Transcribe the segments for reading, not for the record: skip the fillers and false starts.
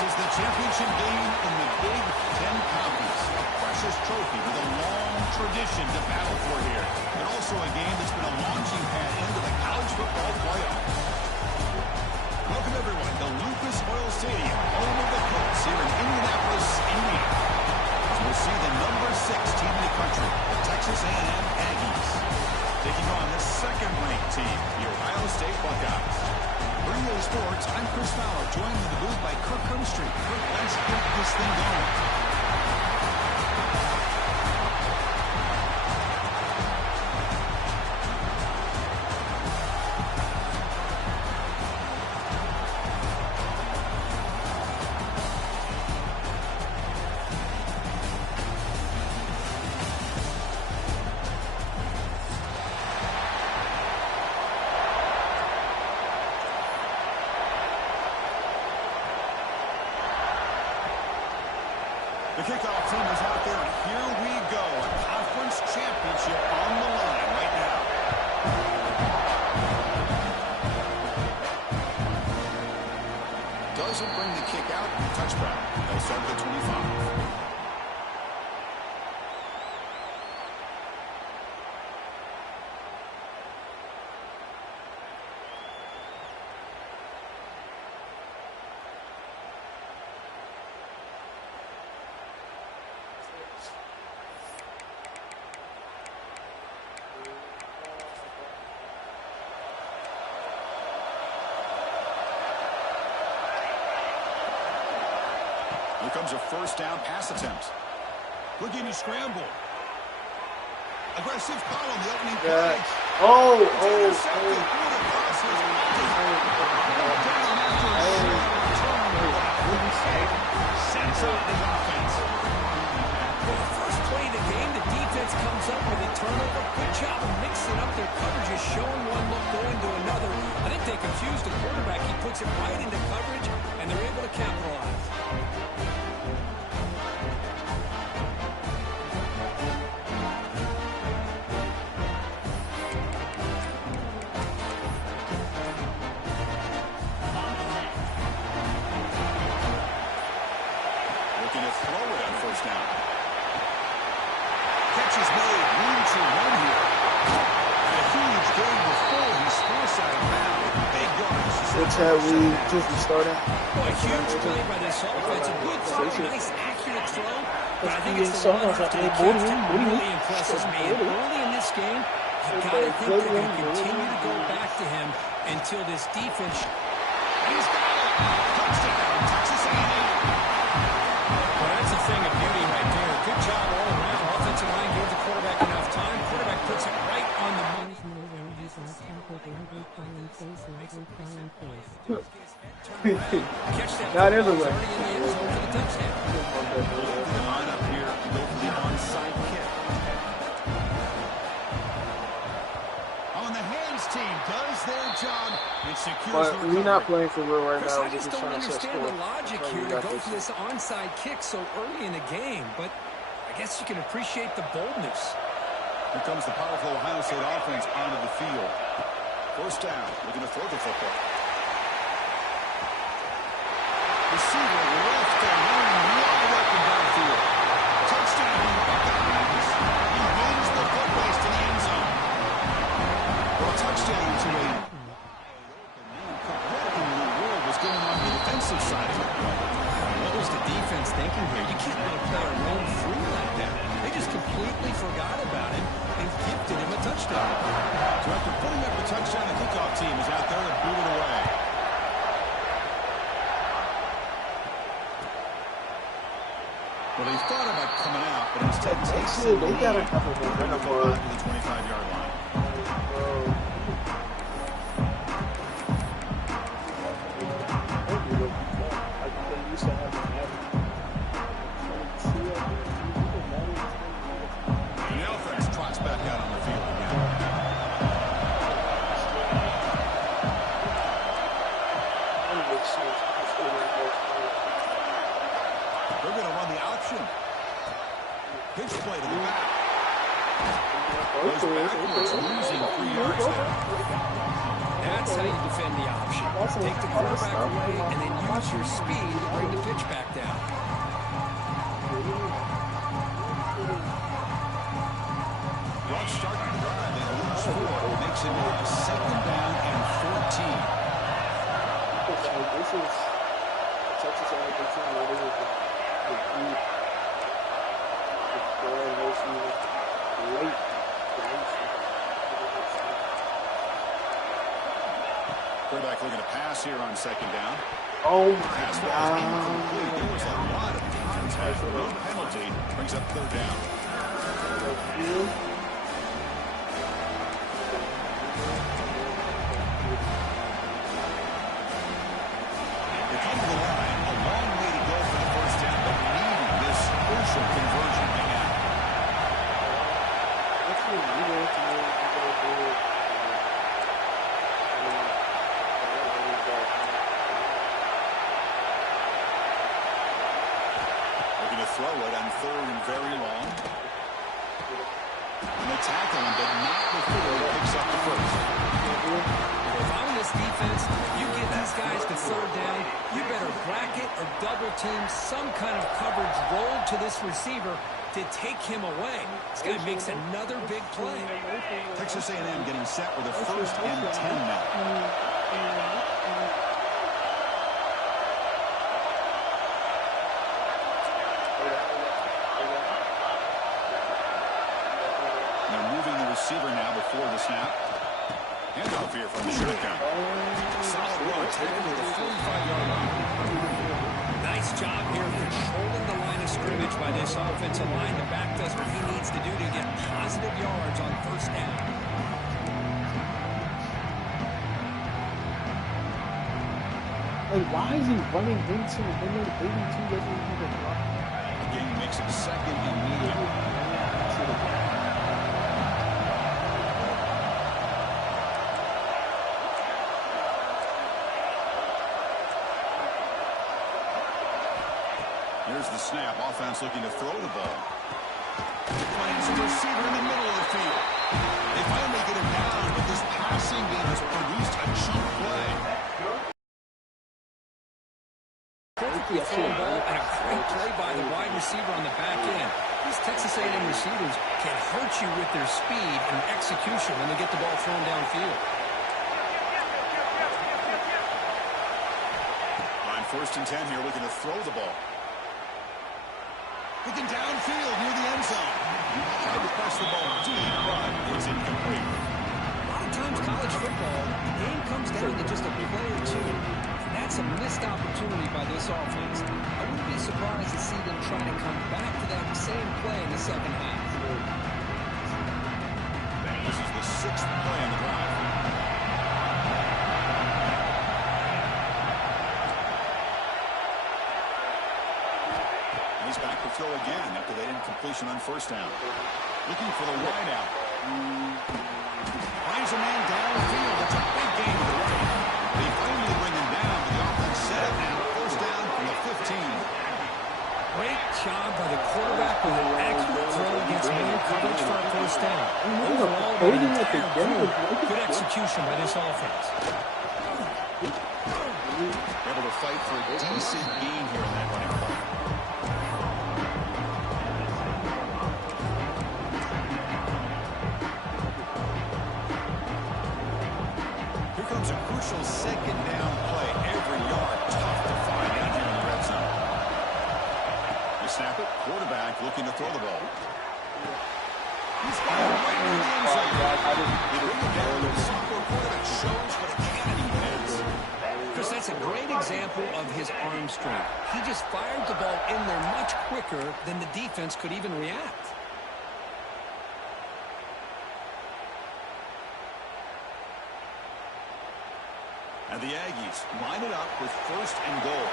is the championship game in the Big Ten Conference. A precious trophy with a long tradition to battle for here. And also a game that's been a launching pad into the college football playoffs. Welcome, everyone, to Lucas Oil Stadium, home of the Colts here in Indianapolis, Indiana. As we'll see the number 6 team in the country, the TexasAM Aggies, taking on the second-ranked team, the Ohio State Buckeyes. For EA Sports, I'm Chris Fowler, joined in the booth by Kirk Cumstreet. Kirk, let's get this thing going. The kickoff team is out there, and here we go. A conference championship on the line right now. Doesn't bring the kick out. Touchdown. They'll start at the 25. Here comes a first down pass attempt. Looking to scramble. Aggressive call on the opening play. Sends out the offense. For the first play of the game, the defense comes up with a turnover. Good job of mixing up their coverages, showing one look, going to another. I think they confused the quarterback. He puts it right into coverage, and they're able to capitalize. Looking to throw it on first down. Catch is made. Room to run here. And a huge gain before he's forced out of bounds. Big yards. That's how we just started. Well, a huge play by this offense. A good throw, nice, accurate throw. But I think it's the one after the catch that really impresses me. And early in this game, you got to think they're going to continue to go back to him until this defense. He's got it. Touchdown, Texas A&M. Well, that's a thing of beauty right there. Good job all around. Offensive line gave the quarterback enough time. Quarterback puts it right on the money. Not everywhere. Line up here and go for the onside kick. On the hands team does their job. It secures But the we're not recovery. playing for real right Chris, now. I We're just just don't trying to set understand the score. logic here to go for this onside kick so early in the game. But I guess you can appreciate the boldness. Here comes the powerful Ohio State offense onto the field. First down, looking to throw the football. Receiver left and running wide open downfield. Touchdown, Buckeyes. He wins the foot race to the end zone. Well, a touchdown to a what in the world was going on the defensive side of the ball? What was the defense thinking here? You can't let a player roam free like that. They just completely forgot about him and gifted him a touchdown. So after putting up a touchdown, the kickoff team is out there to boot it away. Well, they thought about coming out, but instead takes the They got a lead. couple more Bring the minutes ball for back to the 25-yard line. The offense trots back out on the field again. They're going to run the option. Pitch play to the back. Goes backwards. Take the quarterback away and then use your speed to bring the pitch back down. Well, starting the drive, they lose 4. Makes it now 2nd down and 14. This is Texas A&M B10 where they were deep. Late. Quarterback looking to pass here on 2nd down. Oh my Pass was God. incomplete. There was a lot of contact. No penalty. Brings up 3rd down. They come to the line. A long way to go for the 1st down, but needing this crucial conversion right now. Looking to throw it on 3rd and very long. And they tackle him, but not before he picks up the 1st. If I'm this defense, you get these guys to 3rd down, you better bracket or double team some kind of coverage roll to this receiver to take him away. This guy makes another big play. Texas A&M getting set with a 1st and 10 now. They're moving the receiver now before the snap. Handoff here from the shotgun. Solid run, taken to the 45-yard line. Nice job here controlling the line of scrimmage by this offensive line. The back does what he needs to do to get positive yards on 1st down. Like, why is he running into the 82 doesn't even block? Again, he makes it 2nd and medium. Here's the snap. Offense looking to throw the ball. Finds a receiver in the middle of the field. They finally get it down, but this passing game has produced a chunk play. Perfectly thrown ball and a great play by the wide receiver on the back end. These Texas A&M receivers can hurt you with their speed and execution when they get the ball thrown downfield. On 1st and 10 here, looking to throw the ball. Looking downfield near the end zone. Tried to press the ball deep, but it's incomplete. A lot of times college football, the game comes down to just a play or two. And that's a missed opportunity by this offense. I wouldn't be surprised to see them try to come back to that same play in the 2nd half. This is the 6th play in the drive. He's back to throw again after that incompletion on 1st down. Looking for the wide out. Finds a man downfield. It's a big gain to the right. They finally bring him down, but the offense set it now. 1st down from the 15. Great job by the quarterback with an accurate throw against man coverage for a 1st down. Overall, good execution by this offense. Able to fight for a decent gain here in that running play. A crucial 2nd down play. Every yard tough to find down here in the red zone. They snap it. Quarterback looking to throw the ball. He's got it right in the end zone. They bring it down. The sophomore quarterback shows what a cannon he has. Chris, that's a great example of his arm strength. He just fired the ball in there much quicker than the defense could even react. And the Aggies line it up with 1st and goal.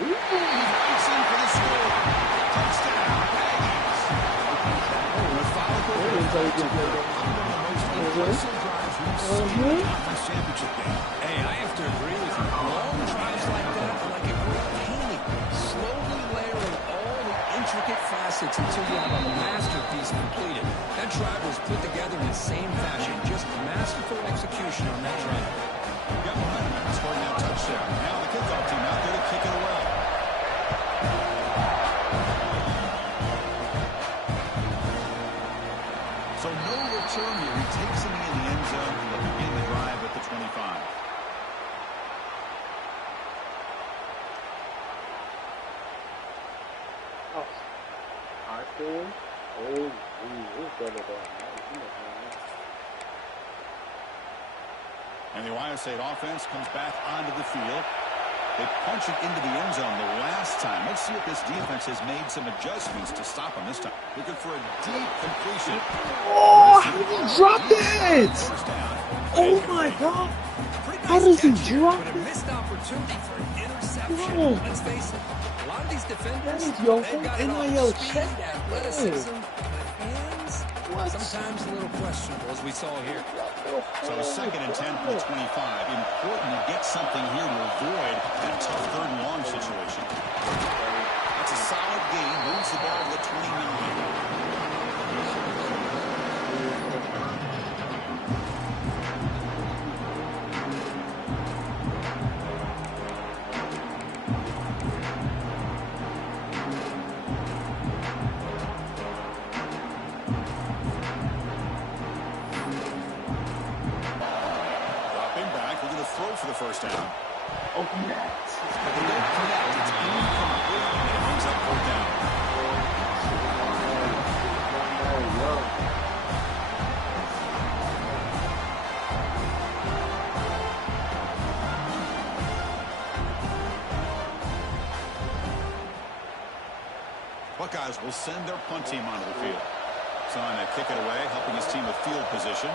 Racing for the score. Touchdown, Aggies. The foul goal. One of the most impressive drives we've seen in the conference championship game. Hey, I have to agree with you. Long drives like that are like a great painting. Slowly layering all the intricate get facets until you have a masterpiece completed. That drive was put together in the same fashion. Just masterful execution on that drive. Got momentum after scoring that touchdown. Now the kickoff team out there to kick it away. So no return here. He takes him in the end zone and will begin the drive at the 25. And the Ohio State offense comes back onto the field. They punch it into the end zone the last time. Let's see if this defense has made some adjustments to stop him this time. Looking for a deep completion. Oh, how did he drop that? Oh my God. How does he drop it? A missed opportunity for an interception. Bro. Let's face it, a lot of these defenders, That is your they've got NIL speed, check. athleticism, but hands, sometimes a little questionable, as we saw here. So 2nd and 10 for the 25. Important to get something here to avoid that tough 3rd and long situation. That's a solid gain. Moves the ball to the 29. For the first down. Oh, yes. But they don't connect. It's incomplete, and it brings up 4th down. Buckeyes will send their punt team onto the field. Trying to kick it away, helping his team with field position.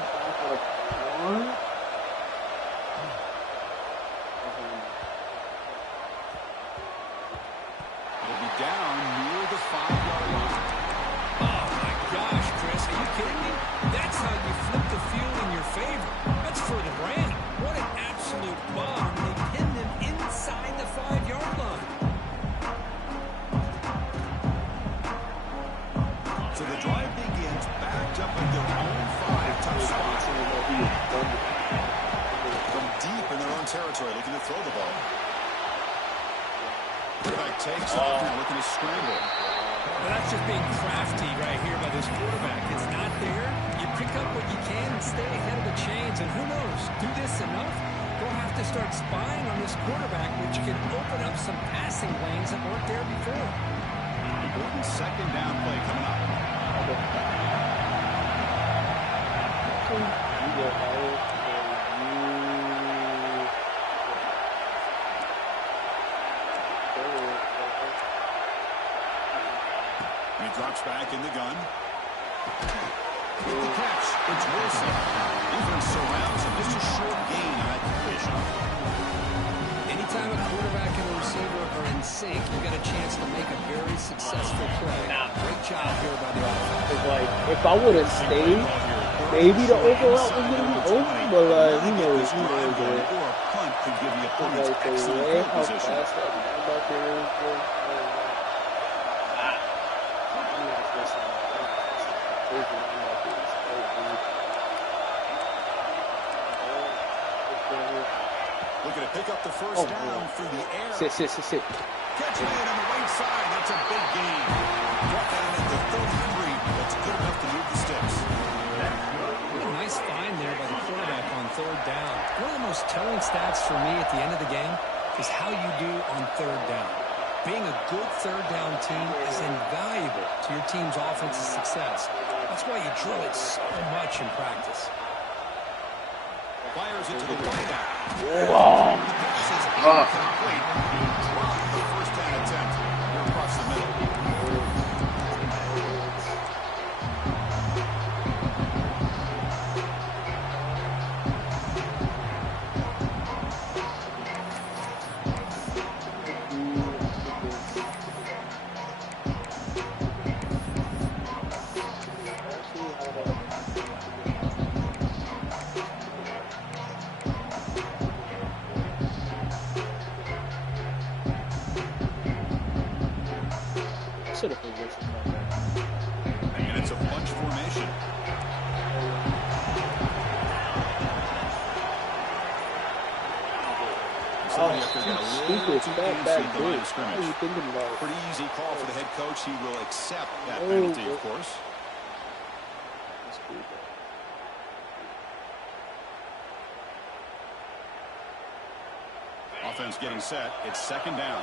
Down near the 5-yard line. Oh, my gosh, Chris. Are you kidding me? That's how you flip the field in your favor. That's for the brand. What an absolute bomb. They pinned him inside the 5-yard line. So the drive begins backed up at their own 5. Tough spot. From deep in their own territory, looking to throw the ball. Quarterback takes off now, looking to scramble. Well, that's just being crafty right here by this quarterback. It's not there. You pick up what you can and stay ahead of the chains. And who knows, do this enough, we'll have to start spying on this quarterback, which can open up some passing lanes that weren't there before. Important 2nd down play coming up. He drops back in the gun. With the catch, it's Wilson. Defense surrounds him. Just a short gain on that completion. Anytime a quarterback and a receiver are in sync, you got a chance to make a very successful play. Great job here by the offense. It's like, if I would have stayed, maybe the overall was going to be open, but who knows, Or a punt could give the opponent's excellent field position. Looking to pick up the first down through the air. Sit. Catch made on the right side. That's a big gain. Brought down at the 33. That's good enough to move the sticks. What a nice find there by the quarterback on 3rd down. One of the most telling stats for me at the end of the game is how you do on 3rd down. Being a good 3rd down team is invaluable to your team's offensive success. That's why you drill it so much in practice. Fires it to the wideout. Whoa. Pass is incomplete. Dropped the first down attempt. Here across the middle. And it's a bunch formation. Somebody up there got a little too antsy at the line of scrimmage. What are you thinking about? Pretty easy call for the head coach. He will accept that penalty, of course. That's cool, bro. Offense getting set. It's second down.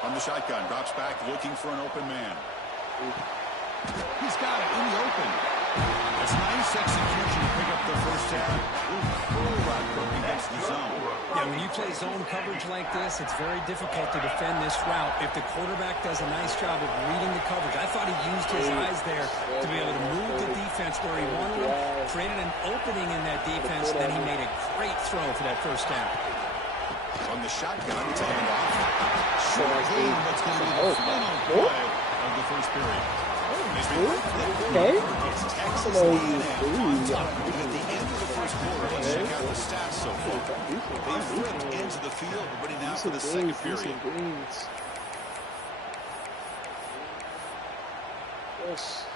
From the shotgun, drops back, looking for an open man. He's got it in the open. It's nice execution to pick up the first down. Full route cook against the zone. Yeah, when you play zone coverage like this, it's very difficult to defend this route if the quarterback does a nice job of reading the coverage. I thought he used his eyes there to be able to move the defense where he wanted him, created an opening in that defense, and then he made a great throw for that first down. From the shotgun, it's handoff. Short game, that's going to be the final play of the first period. Okay. It's Texas A&M on top. At the end of the first quarter, let's check out the stats so far. They've flipped ends of the field, ready now for the second period. Let's see.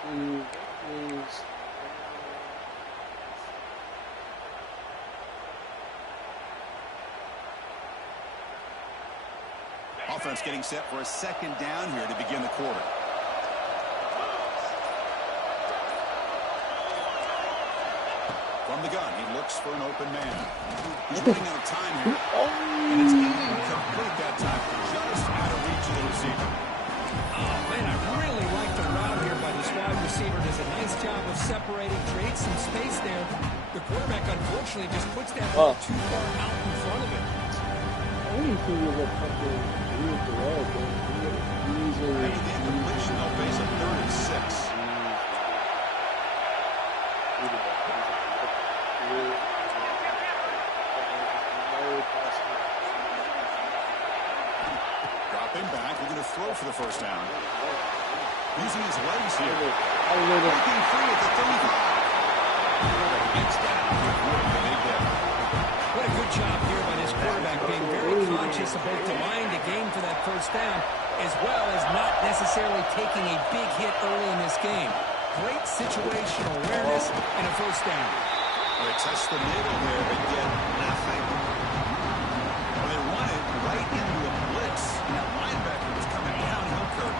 Offense getting set for a second down here to begin the quarter. From the gun, he looks for an open man. He's running out of time here. And it's incomplete that time. Just out of reach of the receiver. Oh, man, I really like the route here by this wide receiver. Does a nice job of separating, creates some space there. The quarterback, unfortunately, just puts that ball too far out in front of him. I didn't think he was a fucking weird delay, but he's a... After the incompletion, they'll face a 3rd and 6. Dropping back, looking to throw for the first down. Using his legs here. Breaking free at the 35. Gets down. What a good job here by this quarterback, being very conscious of both delaying the game for that first down, as well as not necessarily taking a big hit early in this game. Great situational awareness and a first down. They test the middle there, but get nothing. Well, they run it right into a blitz. That linebacker was coming downhill, Kurt.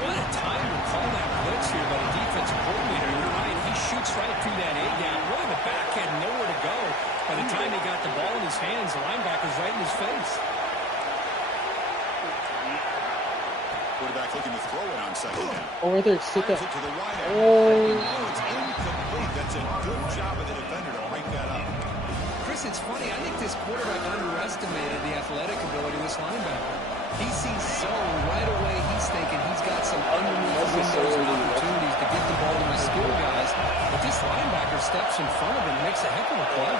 What a time to call that blitz here by the defensive coordinator. You're right, he shoots right through that A-gap. Really, the back had nowhere to go. By the time he got the ball in his hands, the linebacker's right in his face. Quarterback looking to throw it on second down. Oh, right there, sit Fires there. it to the right end. Oh. No, it's incomplete. That's a good job of the defender to break that up. Chris, it's funny. I think this quarterback underestimated the athletic ability of this linebacker. He sees zone right away. He's thinking he's got some underneath windows and opportunities to get the ball to his skill guys. But this linebacker steps in front of him and makes a heck of a play.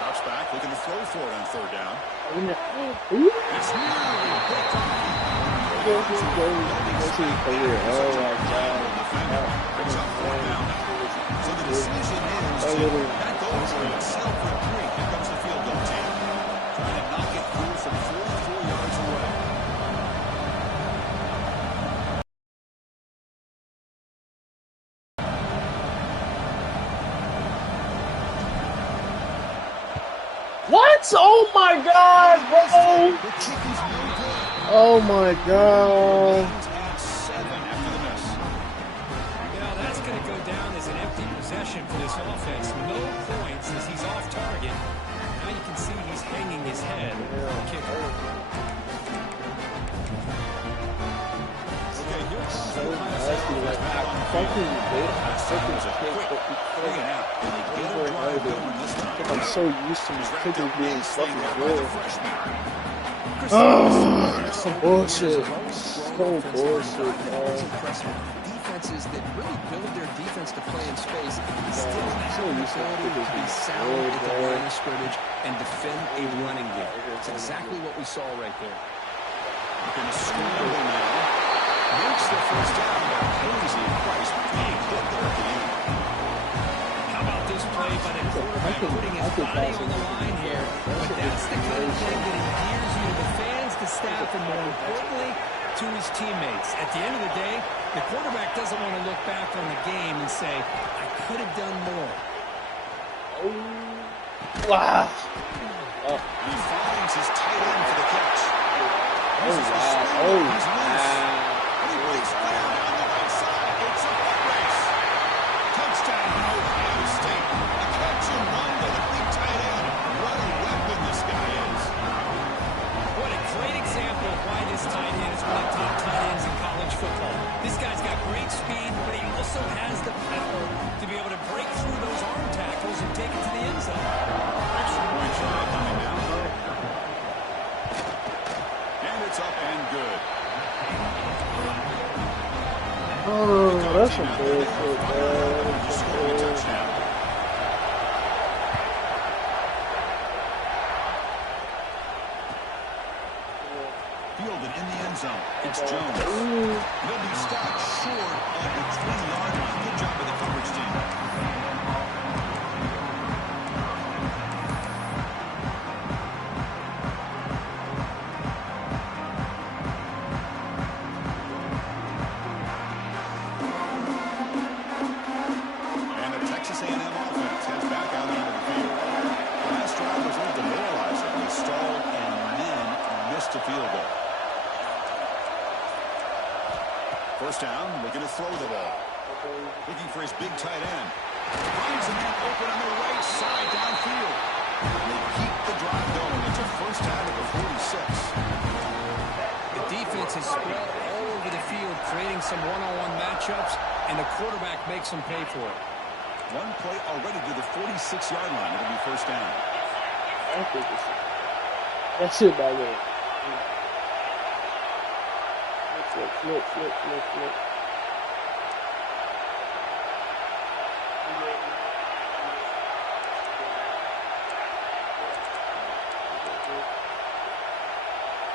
Drops back, looking to throw for it on third down. Ooh. It's nearly picked off. Oh my God. Picks up fourth down. So the decision is to that goes for itself for 3. Here comes the field goal team. Trying to knock it through from 44 yards away. What? Oh my God, bro! The kick is no good. Oh my God! At 7 after the miss. That's going to go down as an empty possession for this offense. No points as he's off target. Now you can see he's hanging his head. Kicker. Okay, here comes the Nasty, like, fucking big. Fucking quick 3 and out. And they get a drive going this time. I'm so used to my kickers being fucking good. Some bullshit. So bullshit, man. Defenses that really build their defense to play in space still have the ability to be sound at the line of scrimmage and defend a running game. It's exactly what we saw right there. Looking to scramble now. Makes the first down. That Posey Price big hit there at the end. How about this play by the quarterback putting his body on the line here? But that's the kind of thing that endears you to the fans, the staff, and more importantly, to his teammates. At the end of the day, the quarterback doesn't want to look back on the game and say, I could have done more. Wow. He finds his tight end for the catch. Oh, wow. Oh, He's loose. And he breaks clear down the right side. It's a foot race. Touchdown, Ohio State. A catch and run by the big tight end. What a weapon this guy is. What a great example of why this tight end is one of the top tight ends in college football. This guy's got great speed, but he also has the power to be able to break through those arm tackles and take it to the end zone. Extra point try coming down. And it's up and good. Oh, that's some bullshit, man. Just scoring a touchdown. Fielded in the end zone. It's Jones. They'll be stopped short on the 20-yard line. Good job by the coverage team. And the Texas A&M offense heads back out onto the field. The last drive was a little demoralizing. They stalled and then missed a field goal. First down, looking to throw the ball. Looking for his big tight end. Finds a man open on the right side downfield. And they keep the drive going. It's a first down at the 46. The defense is spread all over the field, creating some one-on-one matchups, and the quarterback makes them pay for it. One play already to the 46-yard line. It'll be first down. That's it, by the way. Flip.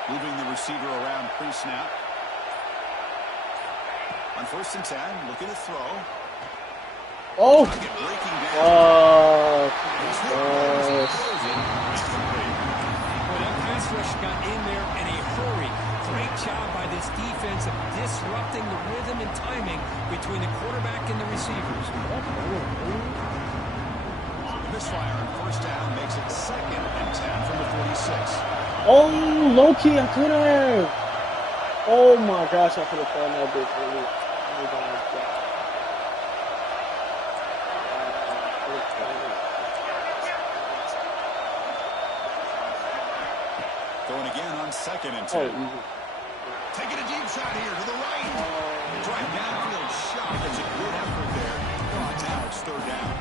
Moving the receiver around pre-snap. On 1st and 10, looking to throw. Oh! Breaking down. Oh! Well, that pass rush got in there in a hurry. Great job by this defense of disrupting the rhythm and timing between the quarterback and the receivers. Misfire on first down makes it 2nd and 10 from the 46. Oh, low-key, I could have. Oh my gosh, I could have thrown that bitch early. Oh my God. Going again on 2nd and 10. Taking a deep shot here to the right. Drive downfield shot. There's a good effort there. Oh, now it's 3rd down.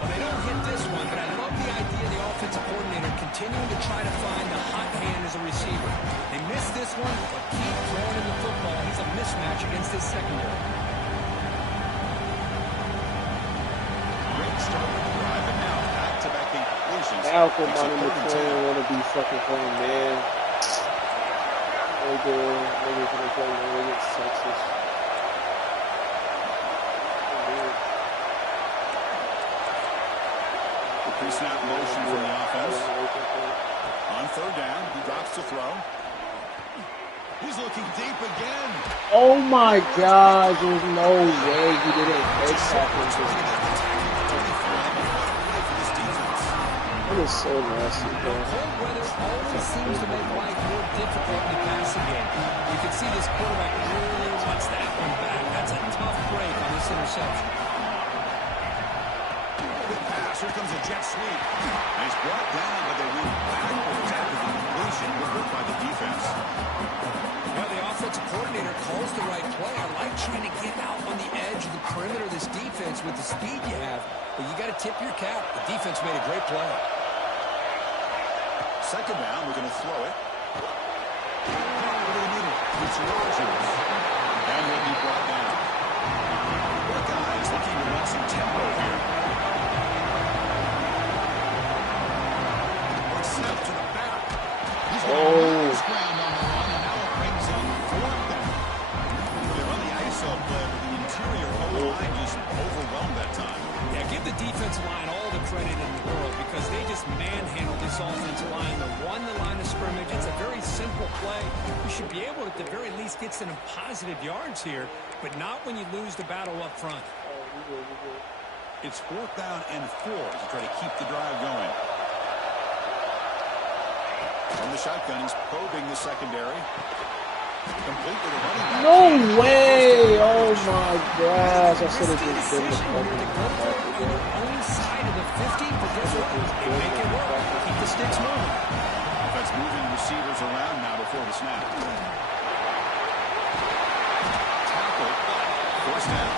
Well, they don't hit this one, but I love the idea of the offensive coordinator continuing to try to find the hot hand as a receiver. They missed this one, but keep throwing him the football. He's a mismatch against his secondary. Great start with the drive, and now back-to-back incompletions. Alpha Makes it Money 3rd and McClain 10. want to be fucking playing, man. Niggas gonna play against Texas. Pre-snap motion from the offense. On 3rd down, he drops to throw. He's looking deep again. Oh my God, there's no way he didn't make tackles. That is so nasty, bro. Cold weather always seems to make life more difficult in the passing game. You can see this quarterback really wants that one back. That's a tough break on this interception. Good pass. Here comes a jet sweep. And he's brought down, but they move backwards after the completion. Good work by the defense. Well, the offensive coordinator calls the right play. I like trying to get out on the edge of the perimeter of this defense with the speed you have. But you got to tip your cap. The defense made a great play. 2nd down, we're going to throw it. Over the middle. It's Rogers. And he'll be brought down. Buckeyes looking to run some tempo here. It's snapped to the back. He's got a nice ground on the run, and now it brings up 4th down. the defensive line all the credit in the world because they just manhandled this offensive line. They won the line of scrimmage. It's a very simple play. You should be able to, at the very least, get some positive yards here, but not when you lose the battle up front. It's 4th down and 4 to try to keep the drive going. From the shotgun, he's probing the secondary. Complete with a running back. No way! Oh my gosh! I should have just been the on their own side of the 50, but guess what? They make it work. Keep the sticks moving. Offense moving receivers around now before the snap. Tackle. 4th down.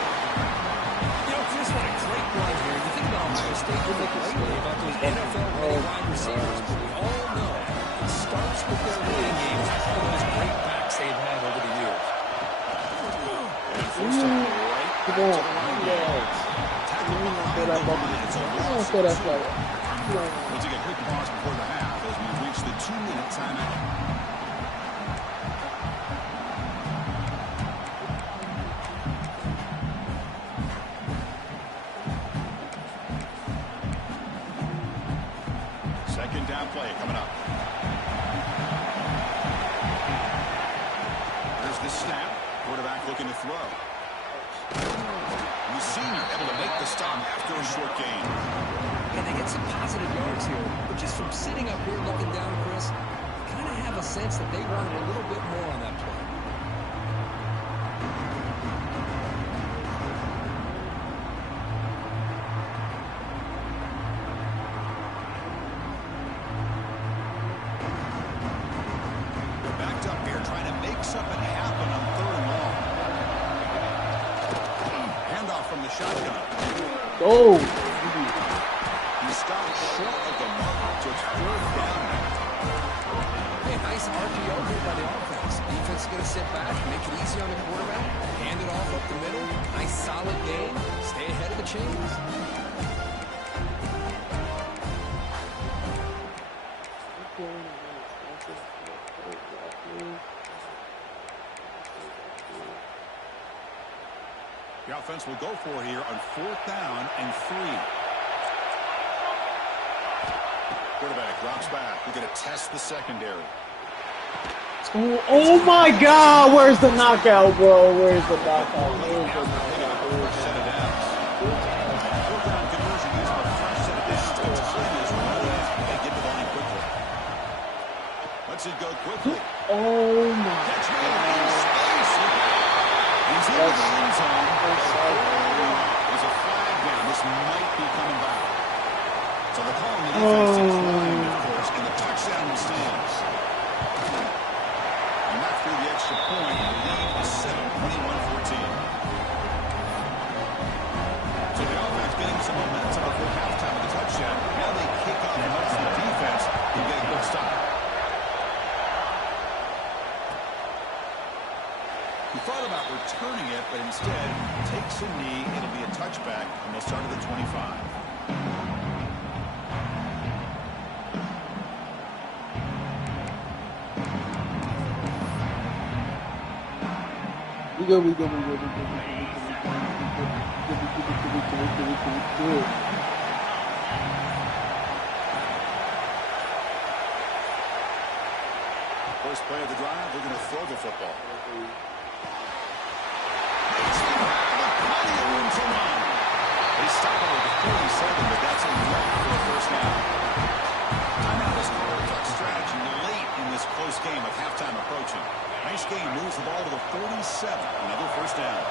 You know, Chris, what a great run here. You think about Ohio State, you think lately about those NFL-ready wide receivers, but we all know it starts with their running games. All those great backs they've had over the years. And 4th down right back to the line. Tackle behind the line. It's a loss. We'll take a quick pause before the half as we reach the 2-minute timeout. Second down play coming up. There's the snap. Quarterback looking to throw. The senior able to make the stop after a short gain. And they get some positive yards here, but just from sitting up here looking down, Chris, you kind of have a sense that they wanted a little bit more on that play. They're backed up here trying to make something happen on 3rd and long. Handoff from the shotgun. Oh! He stopped short of the mark, so it's 4th down now. Hey, nice RPO here by the offense. Defense is going to sit back, make it easy on the quarterback, hand it off up the middle. Nice solid game. Stay ahead of the chains. The offense will go for here on 4th down and 3. Quarterback drops back. We're going to test the secondary. Oh my God! Where's the knockout, bro? Where's the knockout? Where's the knockout? Fresh set of downs. 4th down conversion using a fresh set of downs. The time is running. They get the line quickly. Let's it go quickly. Oh my Catch me God! in space. He's in the end zone. There's a flag down. This might be coming back. So the call on the defense declined, of course, and the touchdown will stand. And not through the extra point, the lead is set at 21-14. So the offense getting some momentum before halftime with the touchdown. Now they kick off and help the defense and get a good stop. He thought about returning it, but instead takes a knee. It'll be a touchback, and they'll start at the 25. We go. First play of the drive, they're going to throw the football. They stop it at the 47, but that's enough for a first down. Timeout is called. Clock strategy late in this close game with halftime approaching. Nice game, moves the ball to the 47. Another first down.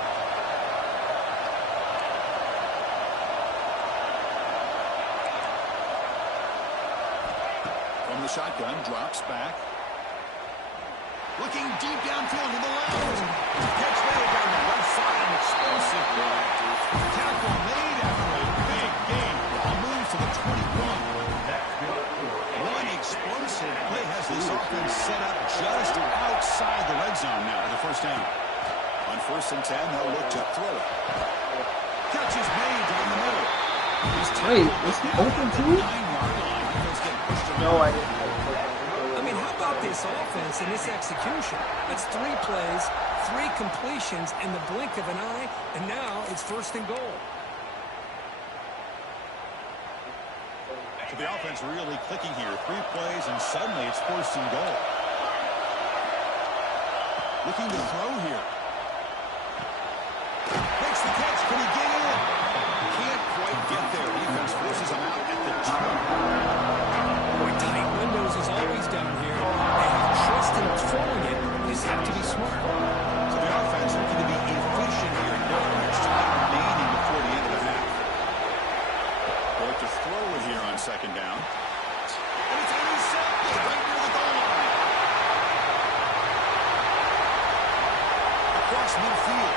From the shotgun, drops back. Looking deep downfield to the left. Catch made down the left side. An explosive play. Tackle made after a big game. Ball moves to the 21. One explosive play has this offense set up just outside the red zone now for the first down. On 1st and 10, they'll look to throw it. Catch is made down the middle. Wait, is he open too? 9-yard line. No, I didn't. I mean, how about this offense and this execution? It's 3 plays, 3 completions in the blink of an eye, and now it's 1st and goal. So the offense really clicking here. 3 plays, and suddenly it's 1st and goal. Looking to throw here. Makes the catch. Can he get in? Can't quite get there. Defense forces him out at the 2. Boy, tight windows is always down here. They have trust in throwing it. They just have to be smart. So the offense looking to be efficient here. Not much time remaining before the end of the half. Going to throw it here on 2nd down. And it's intercepted right near the goal line. Across midfield.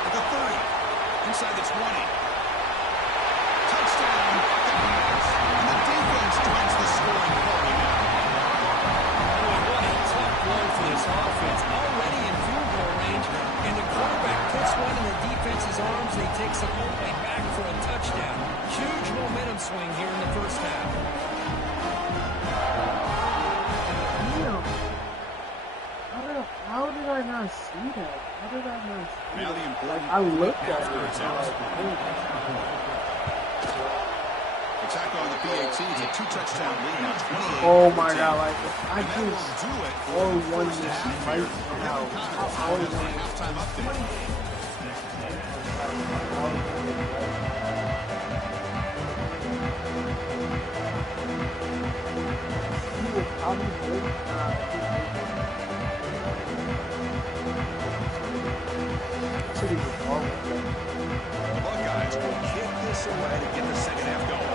At the 30. Inside the 20. Touchdown, Buccaneers. And the defense joins the scoring party now. Boy, what a tough blow for this offense. Already in field goal range, and the quarterback puts one in the defense's arms, and he takes it all the way back for a touchdown. Huge momentum swing here in the 1st half. How did I not see that? How did I not see Now the that? important I looked at after it. it's out. Attack on the PAT is a 2-touchdown lead now, 28. Oh my god, like I And that will just do it for all the one first this half right here. now. How is the halftime update? He will probably win. City was wrong with that. The Buckeyes will kick this away to get the 2nd half going.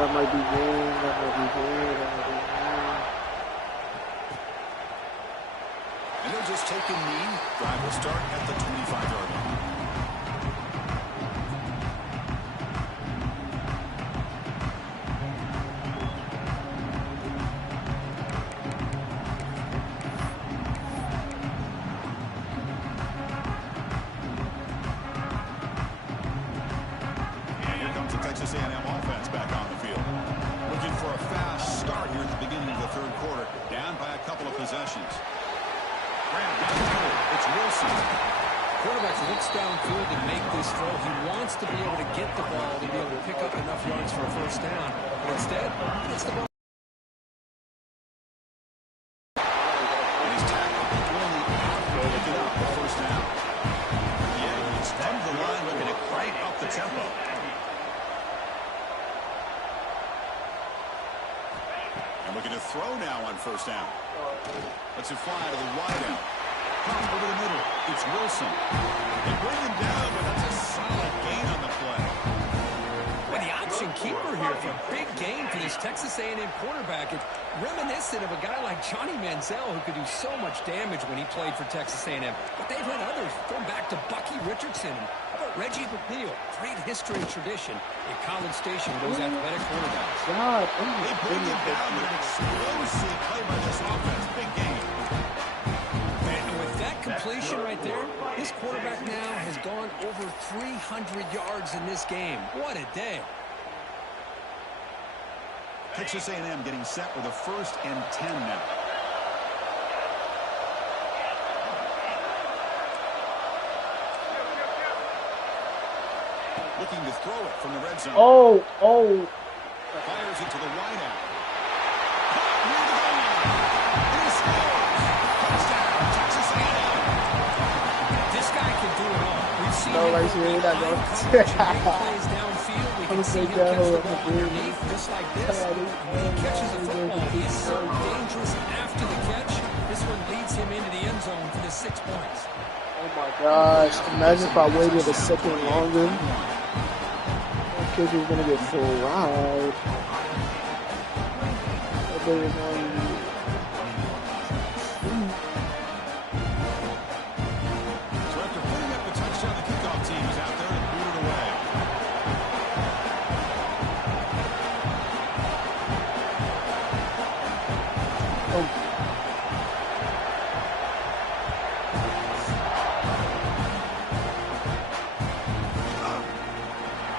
That might be good. That might be good. That might be good. And they'll just take a knee. Drive will start at the 25-yard line. Texas A&M offense back on the field. Looking for a fast start here at the beginning of the 3rd quarter. Down by a couple of possessions. Graham down the middle. It's Wilson. Quarterback looks downfield to make this throw. He wants to be able to get the ball to be able to pick up enough yards for a 1st down. But instead, he gets the ball. And he's tackled. Doing the outthrow to get out the 1st down. Yeah, he's come to the line looking to crank up the tempo. Looking to throw now on 1st down. Lets it fly to the wideout. Pump over the middle. It's Wilson. They bring him down, but that's a solid gain on the play. Well, the option keeper here for a big game for this Texas A&M quarterback. It's reminiscent of a guy like Johnny Manziel who could do so much damage when he played for Texas A&M. But they've had others going back to Bucky Richardson. How about Reggie McNeil? Great history and tradition in College Station, those athletic quarterbacks. God, They bring him down with an explosive play by this offense. Big game. And with that completion right there, this quarterback now has gone over 300 yards in this game. What a day. Texas A&M getting set with a 1st and 10 now. Looking to throw it from the red zone. Oh. Fires it to the wideout. Caught near the goal line. And he scores. Touchdown, Texas A&M. This guy can do it all. We've seen No, him right go here, behind that goes. coverage and make plays downfield. We I'm can gonna see take him that catch whole the up ball the field. underneath just like this. When he catches the football, he is so dangerous after the catch. This one leads him into the end zone for the 6 points. Oh my gosh. Imagine if I waited a second longer. That kid was gonna get full ride. That boy was on. So after putting up the touchdown, the kickoff team is out there to boot it away.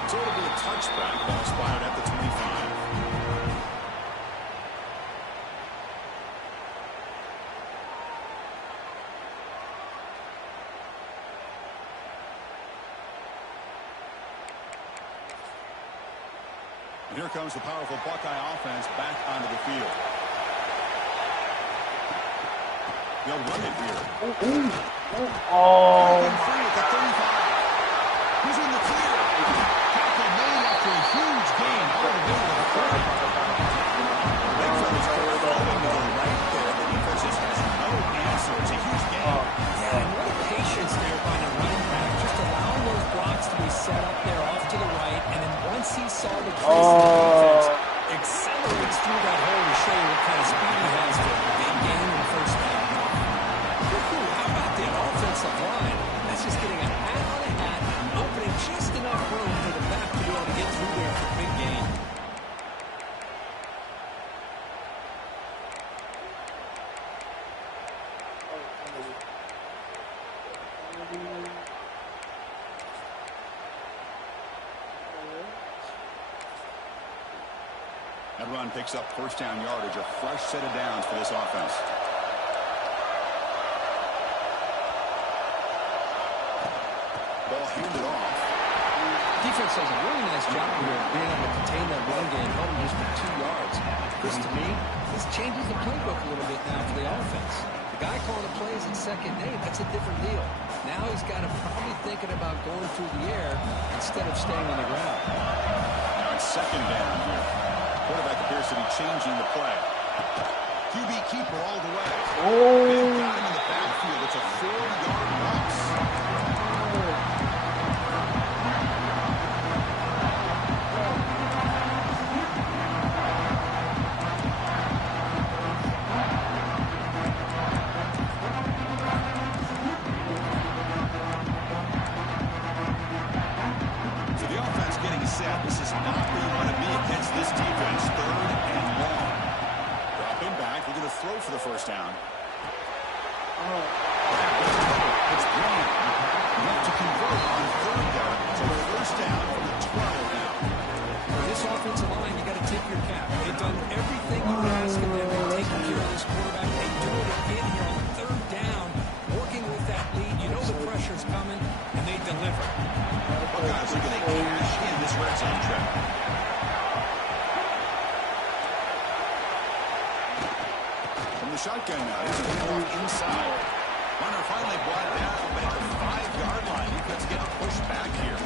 So it'll be a touchback. Ball spotted at the 25. And here comes the powerful Buckeye offense back onto the field. They'll run it here. Oh. Free at the 35. He's in the clear. Tackle made after a huge gain out of the middle of the field. Redford is flowing to the right there. The defense just has no answer. It's a huge gain. Yeah, and what a patience there by the running back. Just allowing those blocks to be set up there off to the right. And then once he saw the trace of the defense, accelerates through that hole to show you what kind of speed he has for a big gain in the first down. How about the offensive line? That's just getting a hat on a hat, opening just enough room for the back to be able to get through there for a big gain. That run picks up first down yardage, a fresh set of downs for this offense. Ball handed off. Defense does a really nice job here of being able to contain that run game home just for 2 yards. Chris, to me, this changes the playbook a little bit now for the offense. The guy calling the plays in second and 8, that's a different deal. Now he's got to probably thinking about going through the air instead of staying on the ground. Now it's second down here. Quarterback appears to be changing the play. QB keeper all the way. They've got him in the backfield. It's a 4-yard loss. So the offense getting set. This is not where you want to be against this defense. 3rd and long. Dropping back. We're going to throw for the first down. It's Brown. Enough to convert on 3rd down. So first down from the 12 now. For this offensive line, you got to tip your cap. They've done everything you would ask of them in taking care of this quarterback. They do it again here on 3rd down, working with that lead. You know the pressure's coming, and they deliver. Buckeyes are going to cash in this red zone trap. From the shotgun now, he's going to walk inside. Runner finally brought down, but at the 5-yard line, he could get pushed back here.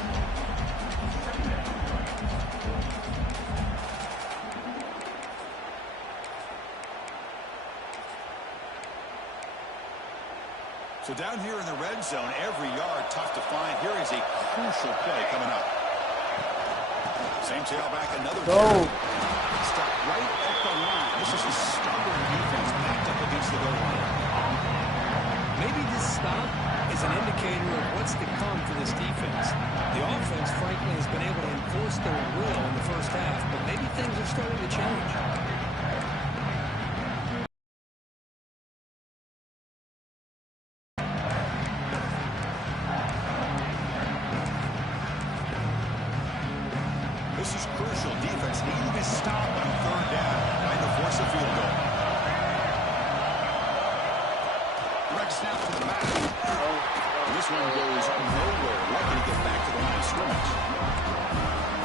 So down here in the red zone, every yard tough to find. Here is a crucial play coming up. Same tailback, another carry. Stop right at the line. This is a stubborn defense backed up against the goal line. Maybe this stop is an indicator of what's to come for this defense. The offense, frankly, has been able to enforce their will in the first half, but maybe things are starting to change. This is crucial. Defense needing to stop on 3rd down, trying to force a field goal. Direct snap to the back. This one goes nowhere. Lucky to get back to the line of scrimmage.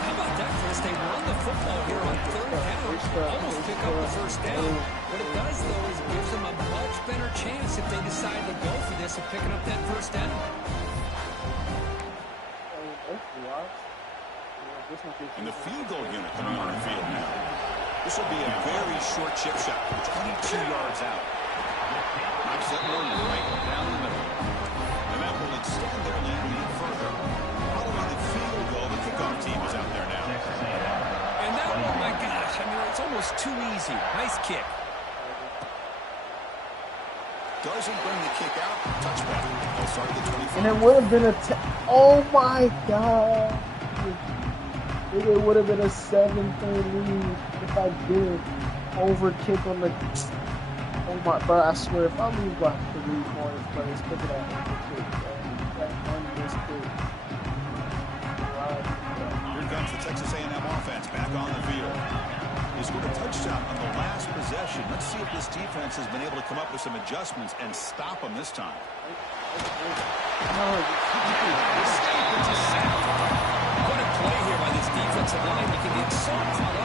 How about that, Chris? They run the football here on 3rd down, almost pick up the first down. What it does, though, is it gives them a much better chance if they decide to go for this of picking up that first down. And the field goal unit coming on the field now. This will be a very short chip shot, 22 yards out. Knocks that one right down the middle. And that will extend their lead even further. Following the field goal, the kickoff team is out there now. And that one, my gosh, I mean, it's almost too easy. Nice kick. Doesn't bring the kick out. Touchback. They'll start at the 25. And it would have been a oh my God. It would have been a 7-point lead if I did overkick on the. Oh my, bro! I swear, if I lose by 3 points, bro, it's because of that overkick, bro. That unmissed kick. Here comes the Texas A&M offense back on the field. He scored a touchdown on the last possession. Let's see if this defense has been able to come up with some adjustments and stop them this time. What a play here by this defensive line. You can get so caught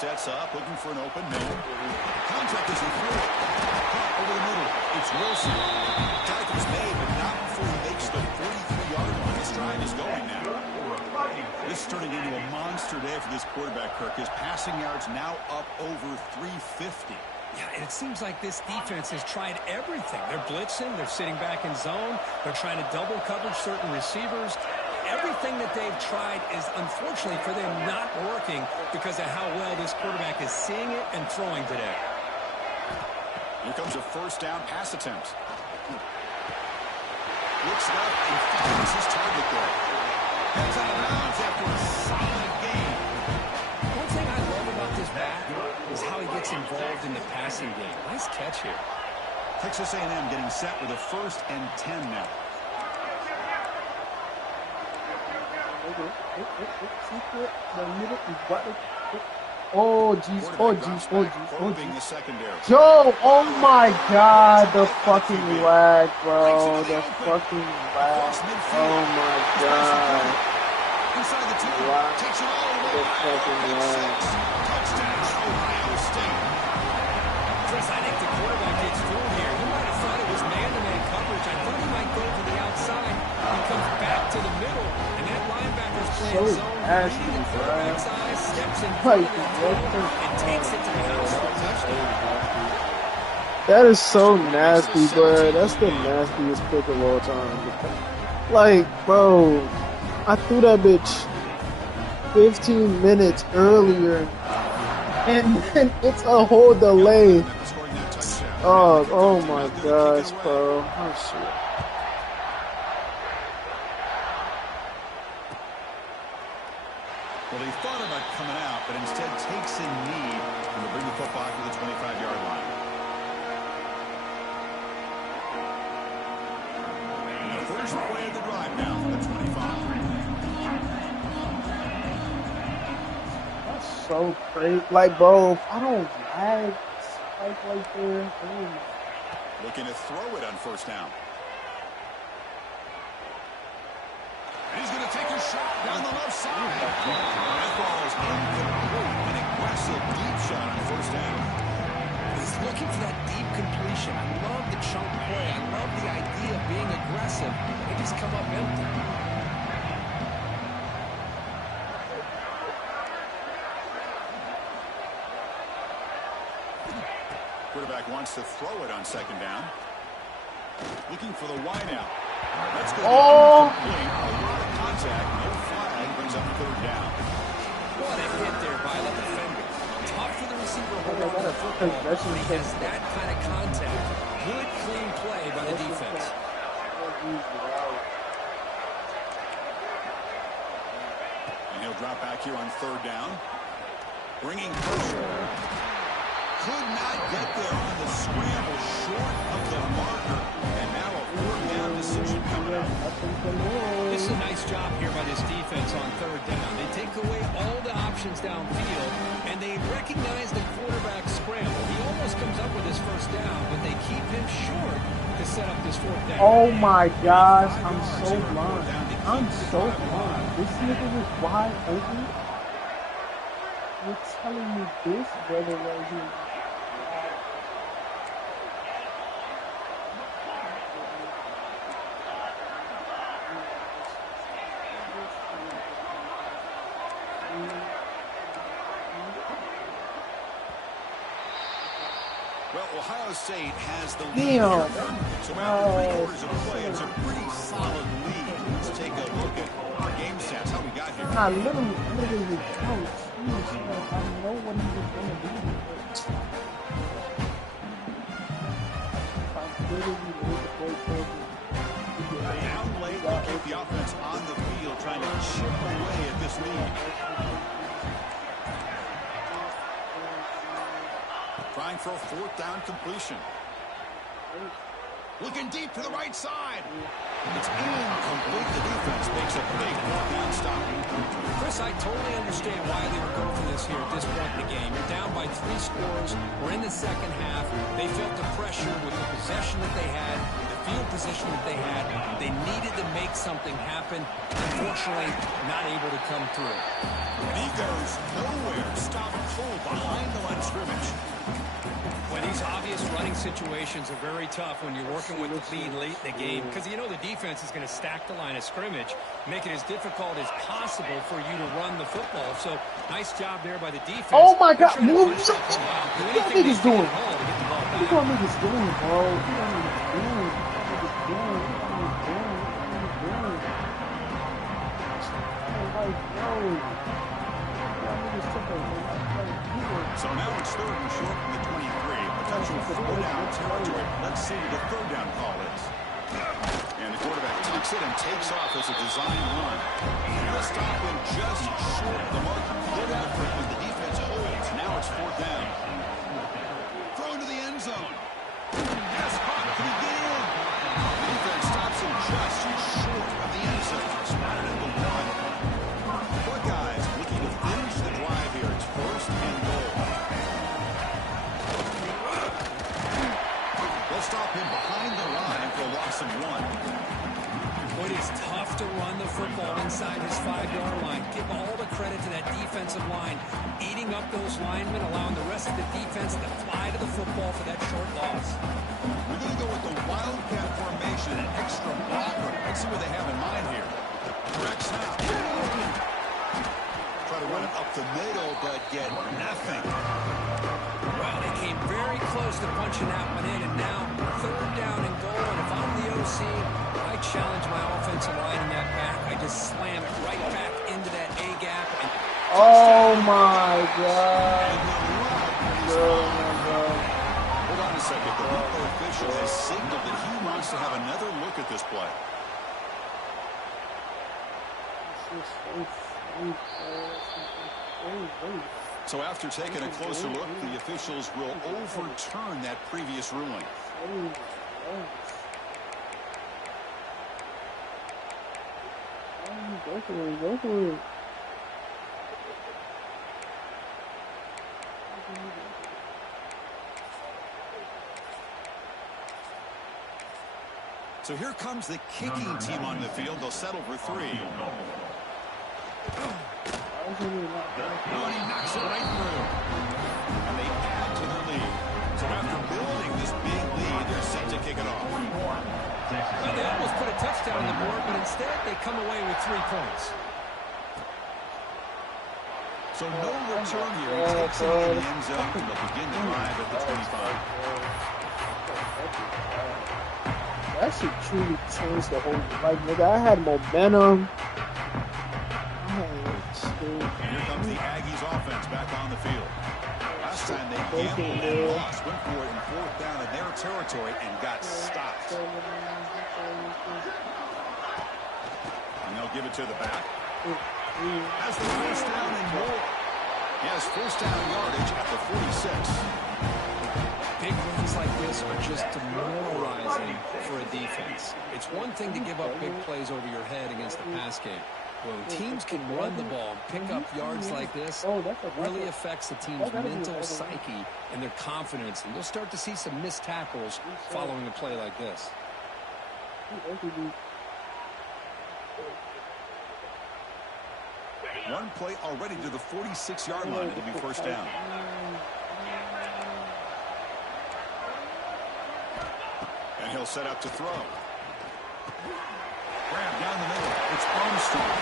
sets up, looking for an open man. Contact as he threw it. Caught over the middle. It's Wilson. Tackle's made, but not before he makes the 43-yard line. His drive is going now. This is turning into a monster day for this quarterback, Kirk. His passing yards now up over 350. Yeah, and it seems like this defense has tried everything. They're blitzing. They're sitting back in zone. They're trying to double coverage certain receivers. Everything that they've tried is, unfortunately for them, not working because of how well this quarterback is seeing it and throwing today. Here comes a first down pass attempt. Looks left and finds his target there. Heads out of bounds after a solid game. One thing I love about this back is how he gets involved in the passing game. Nice catch here. Texas A&M getting set with a 1st and 10 now. Oh, jeez. Oh, jeez. Oh, jeez. Oh, jeez. Joe, oh my God. The fucking lag, bro. The fucking lag. Oh my God. Inside the 2. Wow. Takes it all the way. The fucking lag. Touchdown, Ohio State. Chris, I think the quarterback gets through here. He might have thought it was man-to-man coverage. I thought he might go to the outside. He comes back to the middle, and that linebacker's playing zone. Reading the quarterback's eyes, steps in front of the throw, and takes it to the house for a touchdown. That is so nasty, bro. That's the nastiest pick of all time. Like, bro, I threw that bitch 15 minutes earlier, and then it's a whole delay. Oh my gosh, bro. Oh, shit. Well, he thought about coming out, but instead takes a knee and will bring the football to the 25-yard line. And the first play of the drive now for the 25. That's so crazy. Like, bro, if I don't lag like there. Looking to throw it on 1st down. And he's going to take a shot down the left side. That ball is incomplete. An aggressive deep shot on 1st down. He's looking for that deep completion. I love the chunk play. I love the idea of being aggressive. They just come up empty. Quarterback wants to throw it on 2nd down. Looking for the wide out. That's going to be incomplete. A lot of contact. No flag. Brings up 3rd down. What a hit there by the defender. Tough for the receiver to hold on to the football. He has that kind of contact. Good, clean play by the defense. And he'll drop back here on 3rd down. Bringing pressure. Could not get there on the scramble, short of the marker. And now a 4th down decision coming up. This is a nice job here by this defense on 3rd down. They take away all the options downfield, and they recognize the quarterback scramble. He almost comes up with his 1st down, but they keep him short to set up this 4th down. Oh my gosh, I'm so blind. I'm so blind. This nigga was wide open. You're telling me this, brother, right here. Well, Ohio State has the lead. So after 3 quarters of play, it's a pretty solid lead. Let's take a look at our game stats, how we got here. I literally coach. I know what he was going to do. Down late, they'll keep the offense on the field, trying to chip away at this lead. Trying for a 4th down completion. Looking deep to the right side. It's incomplete. The defense makes a big 4th down stop. Chris, I totally understand why they were going for this here at this point in the game. You're down by 3 scores. We're in the 2nd half. They felt the pressure with the possession that they had. The field position that they had. They needed to make something happen. Unfortunately, not able to come through. And he goes nowhere. Stop cold behind the line of scrimmage. Well, these obvious running situations are very tough when you're working with the lead late in the game because you know the defense is going to stack the line of scrimmage, make it as difficult as possible for you to run the football. So, nice job there by the defense. Oh, my God. What What are niggas doing? What are niggas doing, bro? What are niggas doing? So now it's 3rd and short from the 23. Potential 4-down territory. Let's see what the 3rd-down call is. And the quarterback takes it and takes off as a design run. And he'll stop him just short of the mark. Good effort when the defense holds. Now it's 4th down. Throw into the end zone. Yes, Hawk, can he get in? Defense stops him just short of the end zone. Spotted at the 1. Buckeyes looking to finish the drive here. It's 1st and goal. They'll stop him behind the line for a loss of 1. It is tough to run the football inside his 5-yard line. Give all the credit to that defensive line, eating up those linemen, allowing the rest of the defense to fly to the football for that short loss. We're going to go with the wildcat formation, an extra blocker. Let's see what they have in mind here. Direct snap. Try to run it up the middle, but get nothing. Well, they came very close to punching that one in, and now 3rd down and goal. And if I'm the OC, I challenge my offensive line in that back. I just slam it right back into that A-gap. And oh, my God. Hold on a second. The local official has signaled that he wants to have another look at this play. So after taking a closer look, the officials will overturn that previous ruling. Go for it. So here comes the kicking team on the field. They'll settle for 3. Oh, and he knocks it right through. And they add to the lead. So after building this big lead, they're set to kick it off. Well, they almost put a touchdown on the board, but instead they come away with 3 points. So no return here. He takes it in the end zone. They'll begin the drive at the 25. That should truly change the whole, like, nigga, I had momentum. Here comes the Aggies offense back on the field. Last time they gambled and lost, went for it in 4th down in their territory and got stopped. And they'll give it to the back. Has the 1st down and more. He has 1st down yardage at the 46. Big runs like this are just demoralizing for a defense. It's one thing to give up big plays over your head against the pass game. When teams can run the ball and pick up yards like this, it really affects the team's mental psyche and their confidence. And you'll start to see some missed tackles following a play like this. One play already to the 46-yard line. It'll be 1st down. And he'll set up to throw. Grab down the middle. It's Armstrong.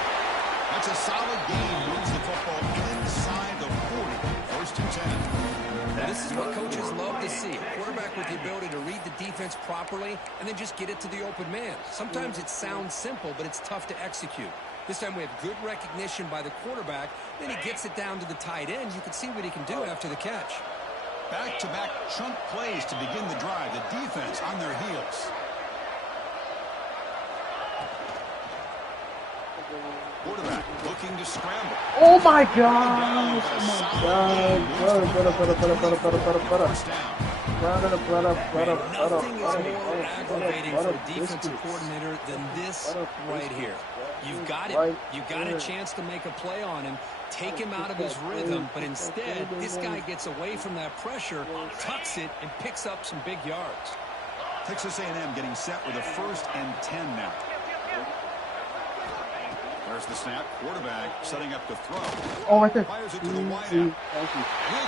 That's a solid gain. Moves the football inside the 40. 1st and 10. This is what coaches love to see. A quarterback with the ability to read the defense properly and then just get it to the open man. Sometimes it sounds simple, but it's tough to execute. This time we have good recognition by the quarterback. Then he gets it down to the tight end. You can see what he can do after the catch. Back-to-back chunk plays to begin the drive. The defense on their heels. Quarterback looking to scramble. Oh my God! Oh my God! Nothing is more aggravating for a defensive coordinator than this right here. You've got him. You've got a chance to make a play on him, take him out of his rhythm, but instead, this guy gets away from that pressure, tucks it, and picks up some big yards. Texas A&M getting set with a 1st and 10 now. There's the snap. Quarterback setting up to throw. Oh, right there. Fires it to the wide out. He'll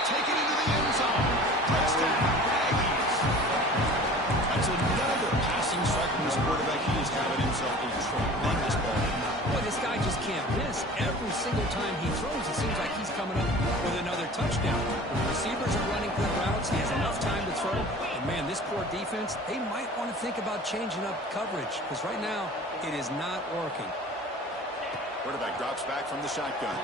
take it into the end zone. Touchdown, Aggies. That's another passing strike from this quarterback. He is having himself a tremendous ball. Boy, this guy just can't miss. Every single time he throws, it seems like he's coming up with another touchdown. The receivers are running good routes. He has enough time to throw. And, man, this poor defense, they might want to think about changing up coverage because right now it is not working. Quarterback drops back from the shotgun.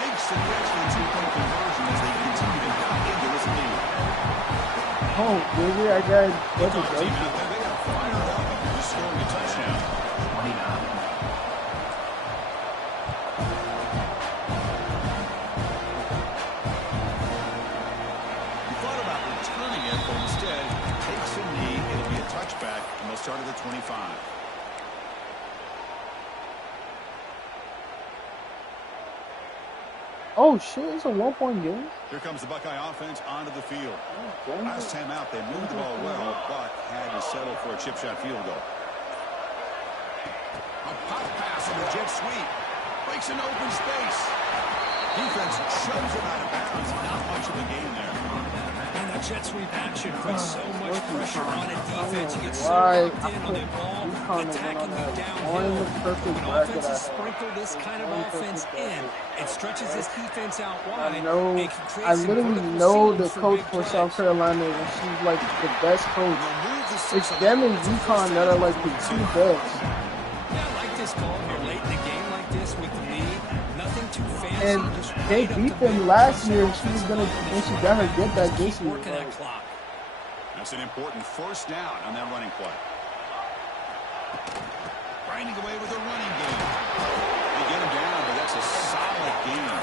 Makes the catch for the 2-point conversion as they continue to cut into this lead. Oh, baby, I got Team out there, they got fired up. Just scoring a touchdown. 29. He thought about returning it, but instead takes a knee. It'll be a touchback, and they'll start at the 25. Oh, shit, it's a 1-point game. Here comes the Buckeye offense onto the field. Last time out, they moved the ball well, but had to settle for a chip shot field goal. A pop pass on the jet sweep. Breaks an open space. Defense shoves him out of bounds. Not much of a gain there. And that jet sweep action puts so much pressure on a defense. You get so locked in on that ball, attacking you downhill. When offenses sprinkle this kind of offense in, it stretches this defense out wide. I literally know the coach for South Carolina, and she's like the best coach. It's them and UConn that are like the two best. Yeah, I like this call here late in the game like this with the lead. Nothing too fancy. And they beat them last year, and she was gonna, and she got her get that this year. That's an important 1st down on that running play. Grinding away with a running game. They get him down, but that's a solid game.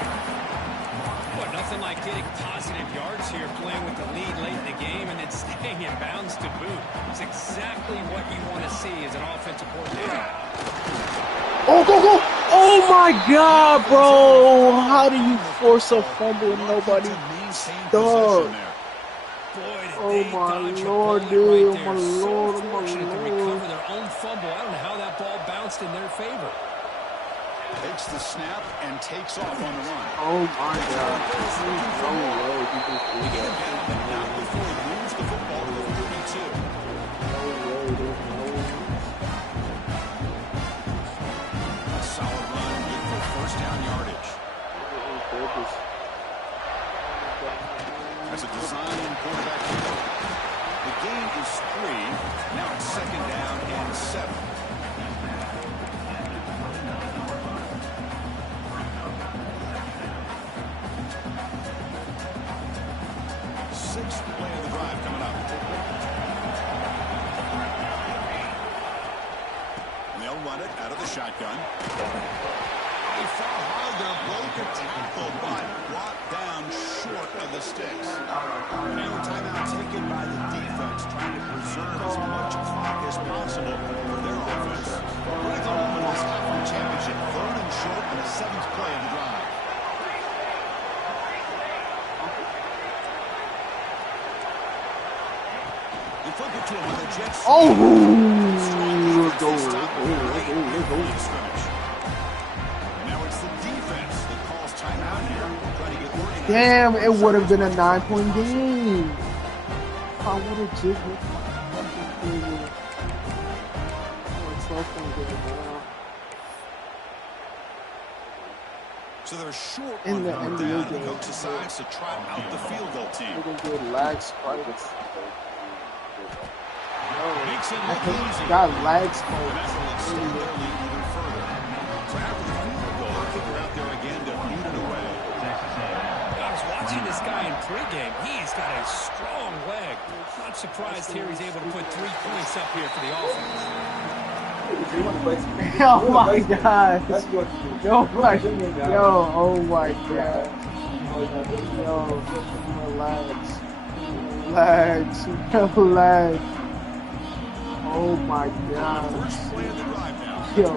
Well, nothing like getting positive yards here, playing with the lead late in the game, and then staying in bounds to boot. It's exactly what you want to see as an offensive coordinator. Oh, go, go! Oh my God, bro! How do you force a fumble and nobody stuck? Oh my Lord, dude! Oh my Lord! Oh my Lord! Their own fumble. I don't know how that ball bounced in their favor. Takes the snap and takes off on the run. Oh my God! No way! We get him down, but not before he moves the football to the 32. A solid run, good for 1st down yardage. As a design quarterback here. The gain is 3. Now it's 2nd down and 7. Sixth play of the drive coming up. And they'll run it out of the shotgun. They fought hard there, broke a tackle, but brought down short of the sticks. Now a timeout taken by the defense, trying to preserve as much clock as possible for their offense. What do you think of this conference championship? 3rd and short and a 7th play of the drive. They flip it to him with a jet sweep. Oh! Damn, it would have been a 9-point game. I would have just looked so they're short on the down, and the coach decides to trot out the field goal team. Lag spikes. Makes it look easy. Got lag spikes. And that will extend their lead even further. So after the field goal, I think they're out there again to beat it away. I was watching this guy in pregame. He's got a strong leg. Not surprised here he's able to put 3 points up here for the offense. Oh my God! Yo, like, yo, oh my God! Yo, relax, relax. Oh my God! Yo.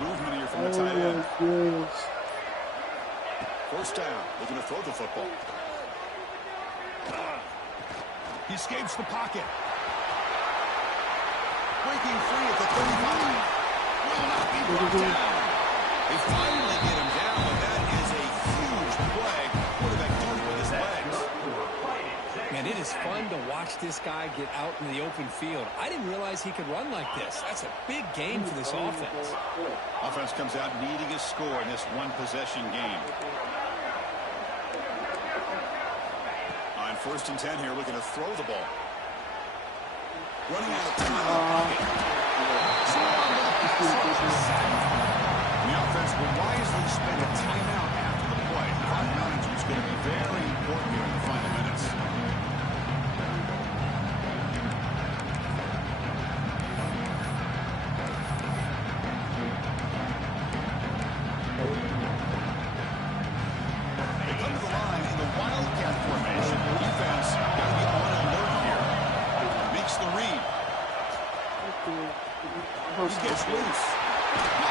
Movement here from the tight end. 1st down, looking to throw the football. He escapes the pocket. Breaking free at the 35. Will not be brought down. They finally get him down, and that is a huge play. Quarterback doing it with his legs. And it is fun to watch this guy get out in the open field. I didn't realize he could run like this. That's a big game for this offense. Offense comes out needing a score in this one-possession game. On 1st and 10 here, looking to throw the ball. Running out of time in the pocket. The offense will wisely spend a timeout after the play. Clock management is going to be very important here in the final minutes. They come to the line in the wildcat formation. The defense got to be on alert here. Makes the read. He gets loose.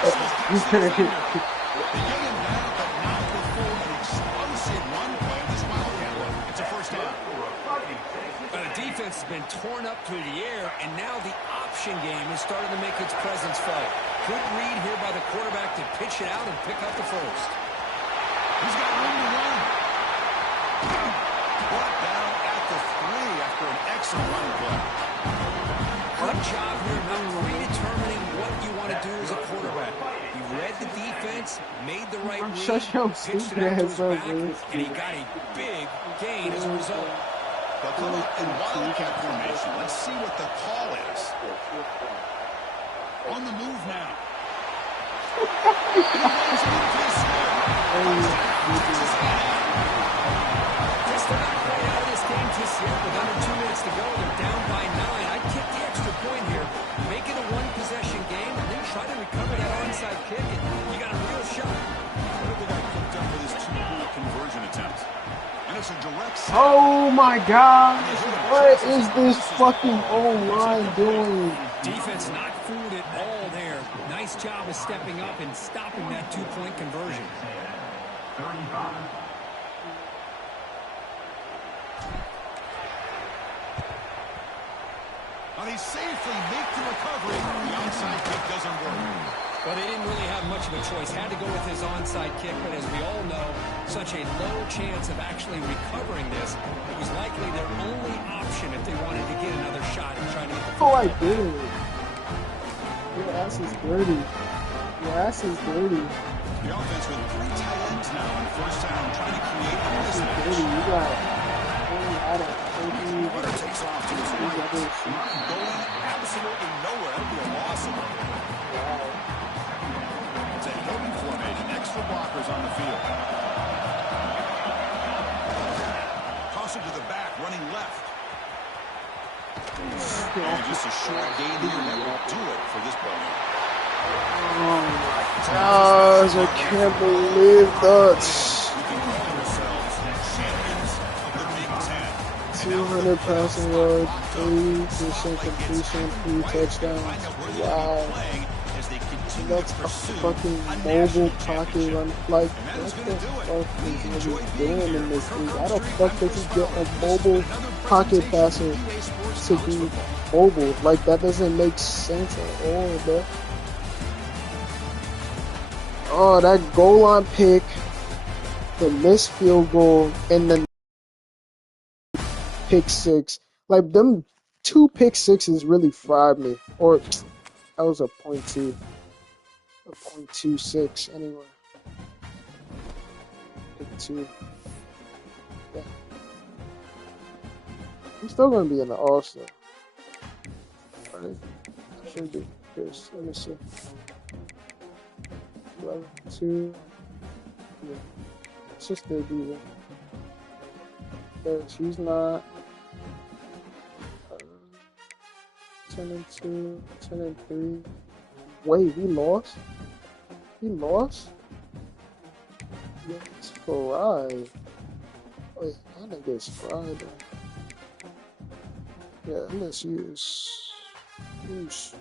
They get him down, but not before an explosive run play in this wildcat look. It's a first down. The defense has been torn up through the air, and now the option game is starting to make its presence felt. Good read here by the quarterback to pitch it out and pick up the first. He's got room to run. Brought down at the 3 after an excellent run play. Good job here about predetermining what you want to do as a quarterback. He read the defense, made the right read, pitched it out to his back, and he got a big gain as a result. They'll come up in wildcat formation. Let's see what the call is. On the move now. He runs into his Just not quite out of this game just yet. With under 2 minutes to go, they're down by 9. I'd kick the extra point here. Make it a one-possession game, and then try to recover that onside kick, and you got a real shot. What have they got cooked up with this two-point conversion attempt? And it's a direct set. Oh my God! What is this fucking O-line doing? Defense not fooled at all there. Nice job of stepping up and stopping that two-point conversion. 35. And he safely make the recovery. The onside kick doesn't work. Well, they didn't really have much of a choice. Had to go with his onside kick, but as we all know, such a low chance of actually recovering this. It was likely their only option if they wanted to get another shot and try to get the Oh, I did it. Your ass is dirty. Your ass is dirty. The offense with 3 tight ends now on 1st down, trying to create a mismatch. Dirty. You got Adam. Runner takes off to his right. Going absolutely nowhere. That'll be a loss of him. It's a heavy formation. Extra blockers on the field. Toss it to the back, running left. And just a short gain here that will do it for this ball. Oh my gosh, I can't believe that. We can call ourselves champions of the Big Ten. 200 passing yards, 80% completion, 3 touchdowns. Wow. That's a fucking mobile pocket run. Like, what the fuck is he doing in this league? How the fuck does he get a mobile pocket passer to be mobile? Like, that doesn't make sense at all, bro. Oh, that goal line pick, the missed field goal, and the pick 6. Like, them 2 pick 6s really fried me. Or, that was a .2. A .26, anyway. Pick 2. Yeah. I'm still gonna be in the All-Star. Right? I should be. Here's, let me see. 11, 2. Yeah. Let's just debut there. She's not. 10 and 2, 10 and 3. Wait, we lost? He lost? Yeah, it's fried. Wait, that nigga's fried. Yeah, LSU is. Oosh.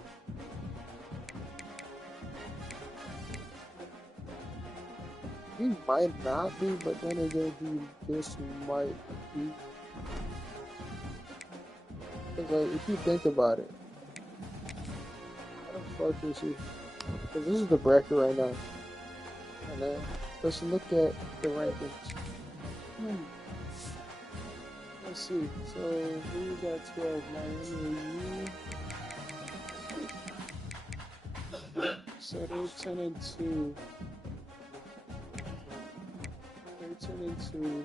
He might not be, but then again, this might be. Because like, if you think about it, how the fuck is he? Because this is the bracket right now. And then let's look at the rankings. Let's see. So who's at 12? Miami. So they're 10-2. They're 10-2.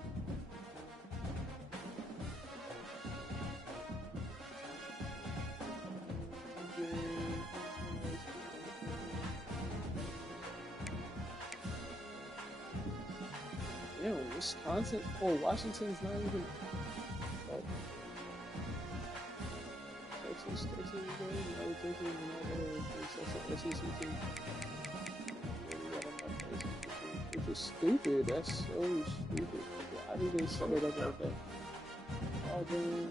Damn, Wisconsin. Oh, Washington's not even. Oh. Texas is good. No, Texas is not good. That's an SEC team. Which is stupid. That's so stupid. Why do they set it up like that? Auburn.